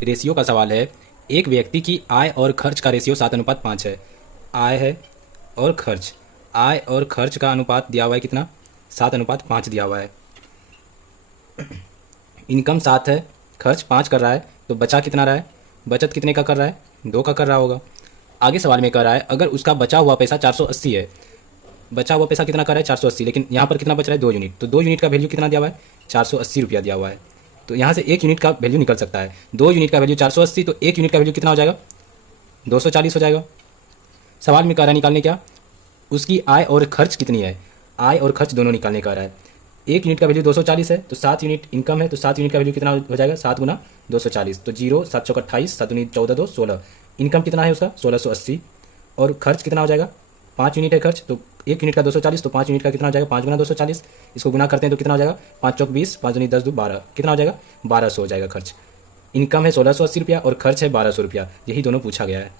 Ratio का सवाल है। एक व्यक्ति की आय और खर्च का रेशियो 7:5 है। आय है और खर्च, आय और खर्च का अनुपात दिया हुआ है कितना, 7:5 दिया हुआ है। इनकम 7 है, खर्च 5 कर रहा है, तो बचा कितना रहा है, बचत कितने का कर रहा है, 2 का कर रहा होगा। आगे सवाल में कह रहा है अगर उसका बचा हुआ पैसा 480 है, बचा हुआ पैसा कितना कर रहा है 480, लेकिन यहाँ पर कितना बच रहा है 2 यूनिट, तो 2 यूनिट का वैल्यू कितना दिया हुआ है 480 रुपया दिया हुआ है। तो यहाँ से 1 यूनिट का वैल्यू निकल सकता है। 2 यूनिट का वैल्यू 480, तो 1 यूनिट का वैल्यू कितना हो जाएगा 240 हो जाएगा। सवाल में कह रहा है निकालने क्या, उसकी आय और खर्च कितनी है, आय और खर्च दोनों निकालने का रहा है। 1 यूनिट का वैल्यू 240 है, तो 7 यूनिट इनकम है, तो 7 यूनिट का वैल्यू कितना हो जाएगा 7 गुना 240, तो 0 7 चौक 28, 7 दूनी 14 2 16। इनकम कितना है उसका 1680, और खर्च कितना हो जाएगा 5 यूनिट है खर्च, तो 1 यूनिट का 240, तो 5 यूनिट का कितना हो जाएगा 5 गुना 240। इसको गुना करते हैं तो कितना हो जाएगा 5 चौक 20, 5 दूनी 10 2 12, कितना हो जाएगा 1200 हो जाएगा खर्च। इनकम है 1680 रुपया और खर्च है 1200 रुपया, यही दोनों पूछा गया है।